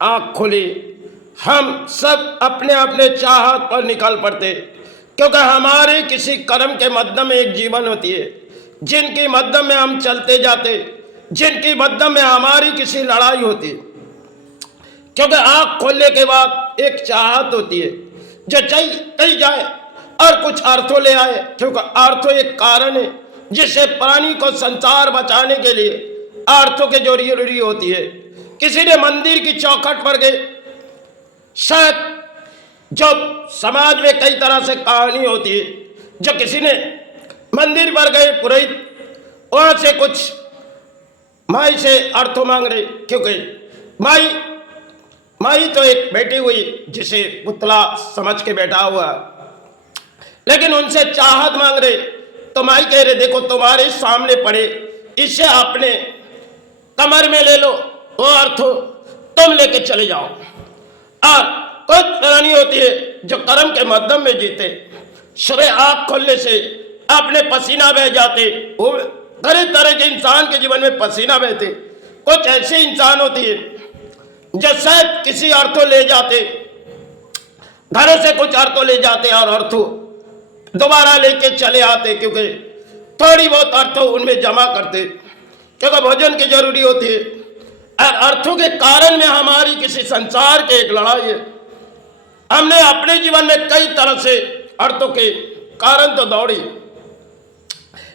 आँख खुली, हम सब अपने अपने चाहत पर निकल पड़ते, क्योंकि हमारे किसी कर्म के मध्यम में एक जीवन होती है, जिनकी मध्यम में हम चलते जाते, जिनकी मध्यम में हमारी किसी लड़ाई होती है। क्योंकि आँख खोलने के बाद एक चाहत होती है जो कही जाए और कुछ अर्थों ले आए, क्योंकि अर्थों एक कारण है जिससे प्राणी को संसार बचाने के लिए अर्थों के जरूरी होती है। किसी ने मंदिर की चौखट पर गए, शायद जो समाज में कई तरह से कहानी होती है, जो किसी ने मंदिर पर गए पुरोहित वहां से कुछ माई से अर्थों मांग रहे, क्योंकि माई तो एक बैठी हुई जिसे पुतला समझ के बैठा हुआ, लेकिन उनसे चाहत मांग रहे तो माई कह रहे देखो तुम्हारे सामने पड़े, इसे अपने कमर में ले लो, वो अर्थ तुम लेके चले जाओ। और कुछ प्राणी होती है जो कर्म के मध्यम में जीते, सुबह आँख खोलने से अपने पसीना बह जाते, वो तरह तरह के इंसान के जीवन में पसीना बहते। कुछ ऐसे इंसान होती है जो शायद किसी अर्थों ले जाते, घरों से कुछ अर्थों ले जाते और अर्थों दोबारा लेके चले आते, क्योंकि थोड़ी बहुत अर्थों उनमें जमा करते, क्योंकि भोजन की जरूरी होती है। और अर्थों के कारण में हमारी किसी संसार के एक लड़ाई है। हमने अपने जीवन में कई तरह से अर्थों के कारण तो दौड़ी,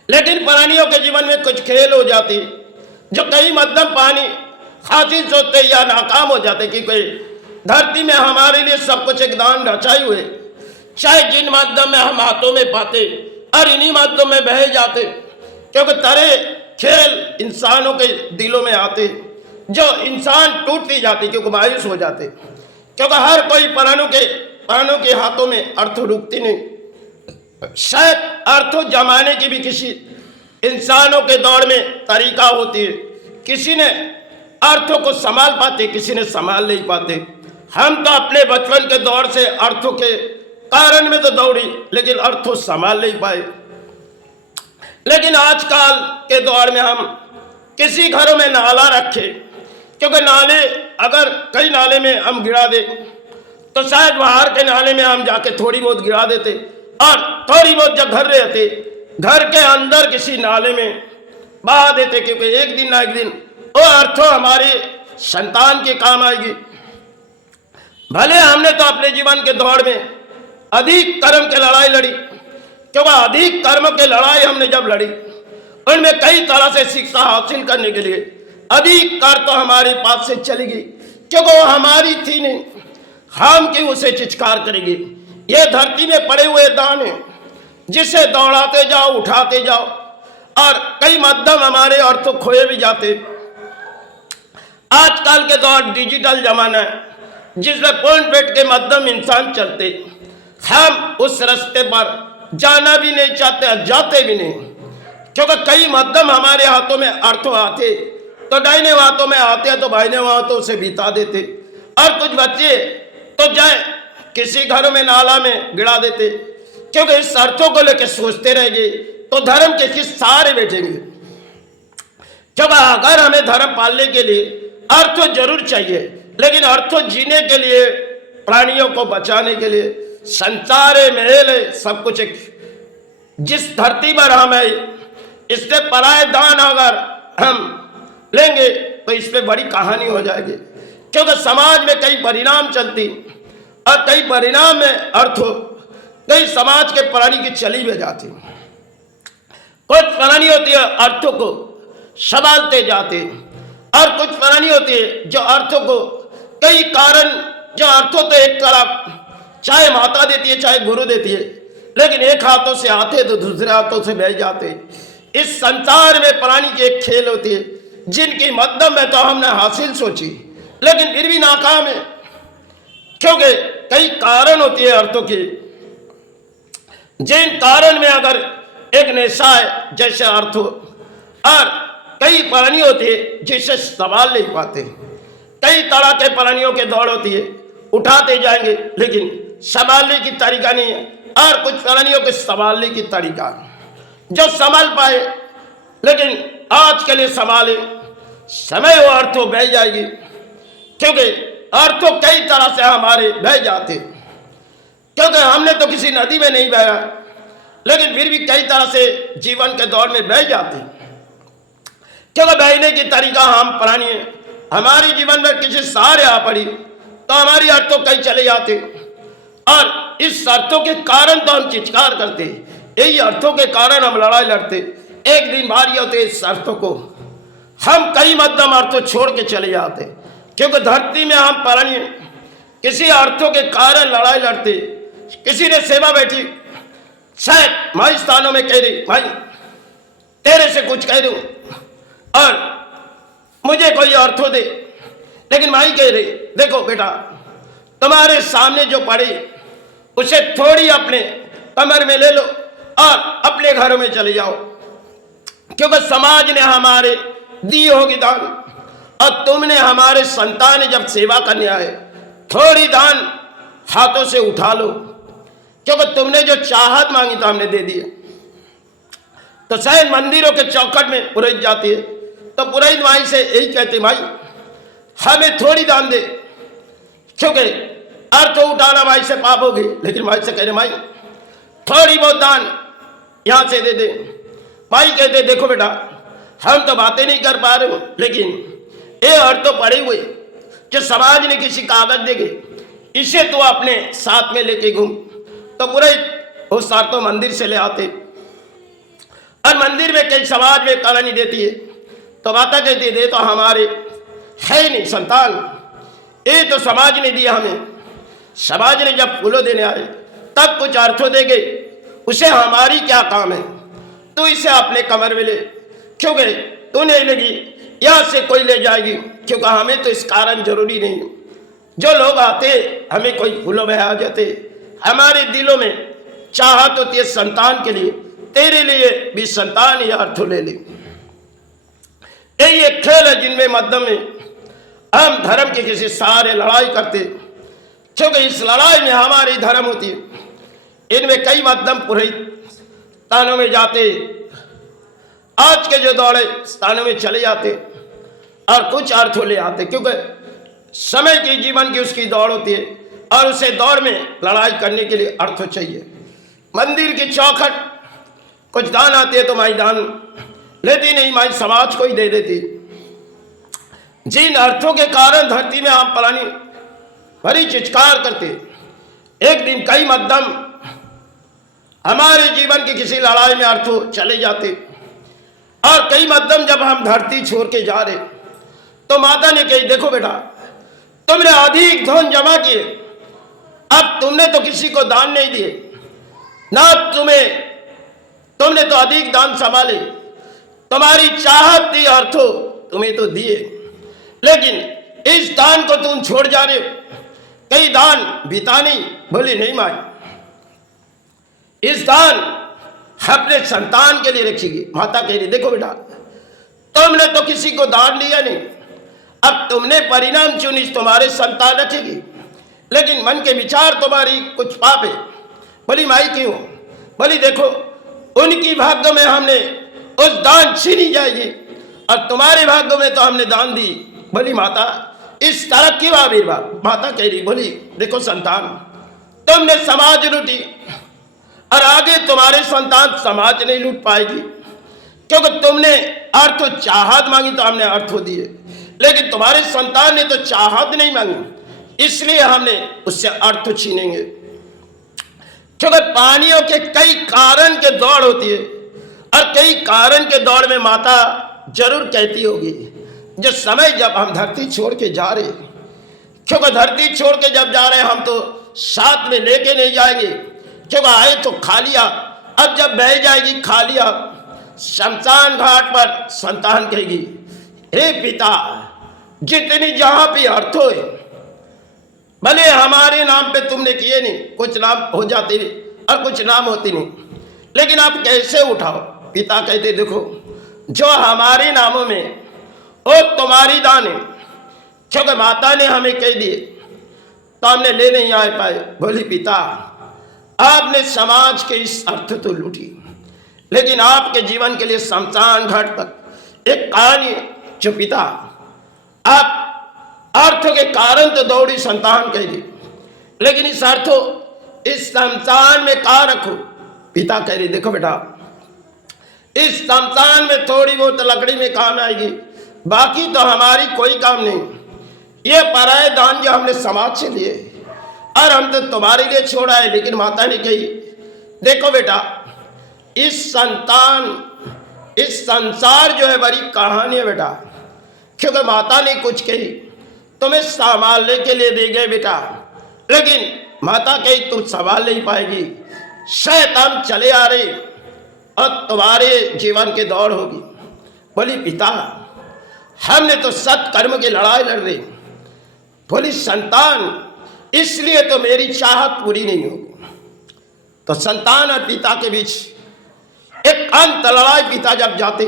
लेकिन प्राणियों के जीवन में कुछ खेल हो जाती जो कई मध्यम पानी हासिल होते या नाकाम हो जाते, क्योंकि धरती में हमारे लिए सब कुछ एक दान रचाए हुए, चाहे जिन माध्यम में हम हाथों में पाते और इन्हीं माध्यम में बह जाते, क्योंकि तरह खेल इंसानों के दिलों में आते जो इंसान टूटती जाती, क्योंकि मायूस हो जाते, क्योंकि हर कोई प्राणों के हाथों में अर्थ रुकती नहीं। शायद अर्थों जमाने की भी किसी इंसानों के दौड़ में तरीका होती है, किसी ने अर्थों को संभाल पाते, किसी ने संभाल नहीं पाते। हम तो अपने बचपन के दौर से अर्थों के कारण में तो दौड़ी, लेकिन अर्थों संभाल नहीं पाए। लेकिन आजकल के दौर में हम किसी घरों में नाला रखे, क्योंकि नाले अगर कई नाले में हम गिरा दे तो शायद बाहर के नाले में हम जाके थोड़ी बहुत गिरा देते, और थोड़ी बहुत जब घर रहते घर के अंदर किसी नाले में बहा देते, क्योंकि एक दिन ना एक दिन वो अर्थों हमारे संतान के काम आएगी। भले हमने तो अपने जीवन के दौर में अधिक कर्म की लड़ाई लड़ी, क्योंकि अधिक कर्म की लड़ाई हमने जब लड़ी उनमें कई तरह से शिक्षा हासिल करने के लिए अधिक कर तो हमारे पास से चली गई, क्योंकि वो हमारी थी नहीं, हम क्यों उसे चित्कार करेंगे। ये धरती में पड़े हुए दान है जिसे दौड़ाते जाओ उठाते जाओ, और कई मध्यम हमारे अर्थों खोए भी जाते। आजकल के दौर डिजिटल जमाना है जिसमें पॉइंट पेट के मध्यम इंसान चलते, हम उस रास्ते पर जाना भी नहीं चाहते, जाते भी नहीं, क्योंकि कई मध्यम हमारे हाथों में अर्थों आते तो दाहिने हाथों में आते तो बाइने हाथों से बिता देते, और कुछ बच्चे तो जाए किसी घर में नाला में गिरा देते, क्योंकि इस अर्थों को लेकर सोचते रहेंगे तो धर्म के किस सहारे बैठेंगे। क्योंकि अगर हमें धर्म पालने के लिए अर्थ जरूर चाहिए, लेकिन अर्थ जीने के लिए, प्राणियों को बचाने के लिए संसार महल है, सब कुछ एक जिस धरती पर हम है, इससे पराये दान अगर हम लेंगे तो इस पे बड़ी कहानी हो जाएगी, क्योंकि समाज में कई परिणाम चलती और कई परिणाम में अर्थ कई समाज के प्राणी की चली में जाती। कुछ प्राणी होती है अर्थों को संभालते जाते, और कुछ प्राणी होती है जो अर्थों को कई कारण, जो अर्थों तो एक तरफ चाहे माता देती है चाहे गुरु देती है, लेकिन एक हाथों से आते तो दूसरे हाथों से बह जाते। इस संसार में प्राणी की एक खेल होती है जिनकी मध्यम में तो हमने हासिल सोची, लेकिन फिर भी नाकाम है, क्योंकि कई कारण होती है अर्थों की, जिन कारण में अगर एक नेशा है जैसे अर्थ, और कई प्राणी होती है जिसे संभाल नहीं पाते। कई तरह के प्राणियों के दौड़ होती है, उठाते जाएंगे लेकिन संभालने की तरीका नहीं है, और कुछ प्राणियों के संभालने की तरीका जो संभाल पाए, लेकिन आज के लिए संभाले समय वो अर्थों बह जाएगी, क्योंकि अर्थों कई तरह से हमारे बह जाते, क्योंकि हमने तो किसी नदी में नहीं बहा, लेकिन फिर भी कई तरह से जीवन के दौर में बह जाते, क्योंकि बहने की तरीका हम पुरानी है। हमारे जीवन में किसी सहारे आ पड़ी तो हमारी अर्थों कहीं चले जाते, और इस अर्थों के कारण तो हम चित्कार करते, यही अर्थों के कारण हम लड़ाई लड़ते। एक दिन बारी होते इस अर्थों को हम कई मध्यम अर्थों छोड़ के चले जाते, क्योंकि धरती में हम पुरानी किसी अर्थों के कारण लड़ाई लड़ते। किसी ने सेवा बैठी, शायद माई स्थानों में कह रही, भाई तेरे से कुछ कह दूं और मुझे कोई अर्थों दे, लेकिन माई कह रही, देखो बेटा तुम्हारे सामने जो पड़ी उसे थोड़ी अपने कमर में ले लो और अपने घरों में चले जाओ, क्योंकि समाज ने हमारे दी होगी दान, और तुमने हमारे संतान जब सेवा करने आए थोड़ी दान हाथों से उठा लो, क्योंकि तुमने जो चाहत मांगी तो हमने दे दिए। तो शायद मंदिरों के चौखट में पुरोहित जाती है, तो पुरोहित माई से यही कहते, भाई हमें थोड़ी दान दे, क्योंकि अर्थ उठाना माई से पाप होगी। लेकिन माई से कह रहे, माई थोड़ी बहुत दान यहां से दे दे। माई कहते, देखो बेटा हम तो बातें नहीं कर पा रहे हो, लेकिन ये अर्थ तो पड़े हुए जो समाज ने किसी कागज देगे, इसे तो अपने साथ में लेके घूम। तो पुरोहित उस अर्थ तो मंदिर से ले आते, और मंदिर में कई समाज में कहानी देती है, तो माता कहती दे तो हमारे है नहीं संतान, ये तो समाज ने दिया हमें। समाज ने जब फूलों देने आए तब कुछ अर्थों देंगे, उसे हमारी क्या काम है, तो इसे अपने कमर में ले, क्योंकि तू नहीं लगी यहाँ से कोई ले जाएगी, क्योंकि हमें तो इस कारण जरूरी नहीं। जो लोग आते हमें कोई फूलों में आ जाते, हमारे दिलों में चाहत होती है संतान के लिए, तेरे लिए भी संतान या अर्थ ले ले। यही एक खेल है जिनमें मध्यम में हम धर्म के किसी सहारे लड़ाई करते, क्योंकि इस लड़ाई में हमारी धर्म होती है। इनमें कई मध्यम पुरोहित स्थानों में जाते, आज के जो दौड़े स्थानों में चले जाते और कुछ अर्थ ले आते, क्योंकि समय की जीवन की उसकी दौड़ होती है, और उसे दौड़ में लड़ाई करने के लिए अर्थ चाहिए। मंदिर की चौखट कुछ दान आते तो माई दान लेती नहीं, माई समाज को ही दे देती। जिन अर्थों के कारण धरती में आप पलानी भरी चित्कार करते, एक दिन कई मध्यम हमारे जीवन की किसी लड़ाई में अर्थों चले जाते, और कई मध्यम जब हम धरती छोड़ के जा रहे तो माता ने कही, देखो बेटा तुमने अधिक धन जमा किए, अब तुमने तो किसी को दान नहीं दिए ना, तुमने तो अधिक दान संभाले, तुम्हारी चाहत थी अर्थों तुम्हें तो दिए, लेकिन इस दान को तुम छोड़ जा रहे हो, कई दान बितानी। बोली नहीं माई, इस दान अपने संतान के लिए रखेगी। माता कह रही, देखो बेटा तुमने तो किसी को दान दिया नहीं, अब तुमने परिणाम चुनी, तुम्हारे संतान रखेगी, लेकिन मन के विचार तुम्हारी कुछ पाप है। बोली माई क्यों? बोली देखो उनकी भाग्य में हमने उस दान छीनी जाएगी, और तुम्हारे भाग्य में तो हमने दान दी। बोली माता इस तरह क्यों आविर्भाव? माता कह रही, बोली देखो संतान तुमने समाज लूटी, और आगे तुम्हारे संतान समाज नहीं लूट पाएगी, क्योंकि तुमने अर्थ चाहत मांगी तो हमने अर्थ दिए, लेकिन तुम्हारे संतान ने तो चाहत नहीं मांगी, इसलिए हमने उससे अर्थ छीनेंगे। क्योंकि पानियों के कई कारण के दौड़ होती है, और कई कारण के दौड़ में माता जरूर कहती होगी, जो समय जब हम धरती छोड़ के जा रहे, क्योंकि धरती छोड़ के जब जा रहे हम तो साथ में लेके नहीं जाएंगे, क्योंकि आए तो खा लिया, अब जब बह जाएगी खा लिया। शमशान घाट पर संतान कहेगी, हे पिता जितनी जहां भी अर्थ हो, भले हमारे नाम पे तुमने किए नहीं, कुछ नाम हो जाते और कुछ नाम होते नहीं, लेकिन आप कैसे उठाओ? पिता कहते देखो जो हमारे नामों में वो तुम्हारी दान है, क्योंकि माता ने हमें कह दिए तो हमने ले नहीं आ पाए। बोली पिता आपने समाज के इस अर्थ तो लूटी, लेकिन आपके जीवन के लिए शमशान घाट तक एक कहानी जो पिता आप अर्थों के कारण तो दौड़ी संतान कहेगी, लेकिन इस अर्थों इस संतान में कहा रखो। पिता कह रही देखो बेटा, इस संतान में थोड़ी बहुत लकड़ी में काम आएगी, बाकी तो हमारी कोई काम नहीं। ये पराये दान जो हमने समाज से लिए और हम तो तुम्हारे लिए छोड़ा है। लेकिन माता ने कही देखो बेटा, इस संसार जो है बड़ी कहानी है बेटा, क्योंकि माता ने कुछ कही तुम्हें संभालने के लिए दे गए बेटा, लेकिन माता कही तुम संभाल नहीं पाएगी, शैतान चले आ रहे और तुम्हारे जीवन की दौड़ होगी। बोली पिता, हमने तो सत्कर्म की लड़ाई लड़ रही। बोली संतान, इसलिए तो मेरी चाहत पूरी नहीं होगी। तो संतान और पिता के बीच एक अंत लड़ाई। पिता जब जाते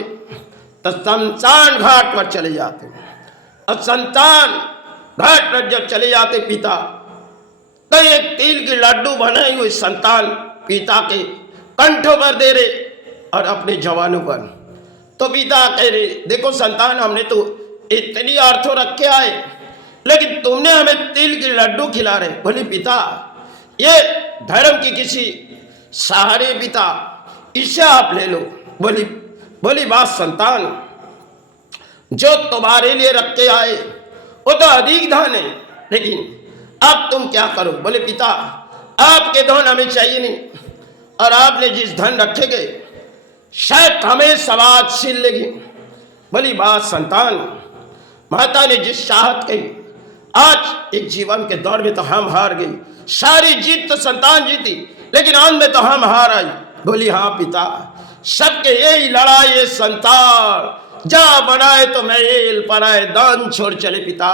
तो शमशान घाट पर चले जाते, और संतान घाट पर जब चले जाते पिता, तो एक तिल की लड्डू बनाई हुई संतान पिता के कंठों पर दे रहे और अपने जवानों पर। तो पिता कह रहे देखो संतान, हमने तो इतनी अर्थों रखे आए, लेकिन तुमने हमें तिल की लड्डू खिला रहे। बोले पिता, ये धर्म की किसी सहारे पिता, इसे आप ले लो। बोली बात संतान, जो तुम्हारे लिए रख के आए वो तो अधिक धन है, लेकिन अब तुम क्या करो। बोले पिता, आपके धन हमें चाहिए नहीं, और आपने जिस धन रखे गए शायद हमें समाज छीन लेगी। बोली बात संतान, माता ने जिस चाहत कही, आज एक जीवन के दौर में तो हम हार गई। सारी जीत तो संतान जीती, लेकिन अंत में तो हम हार आई। बोली हाँ पिता, सबके यही लड़ाई है संतान, जा बनाए तो महल, पराए दान छोड़ चले पिता।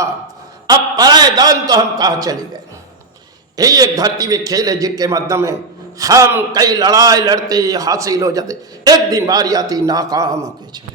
अब पराए दान तो हम कहाँ चले गए। यही एक धरती में खेल है जिनके माध्यम में हम कई लड़ाई लड़ते हासिल हो जाते, एक दिन बारी आती नाकाम होके चले।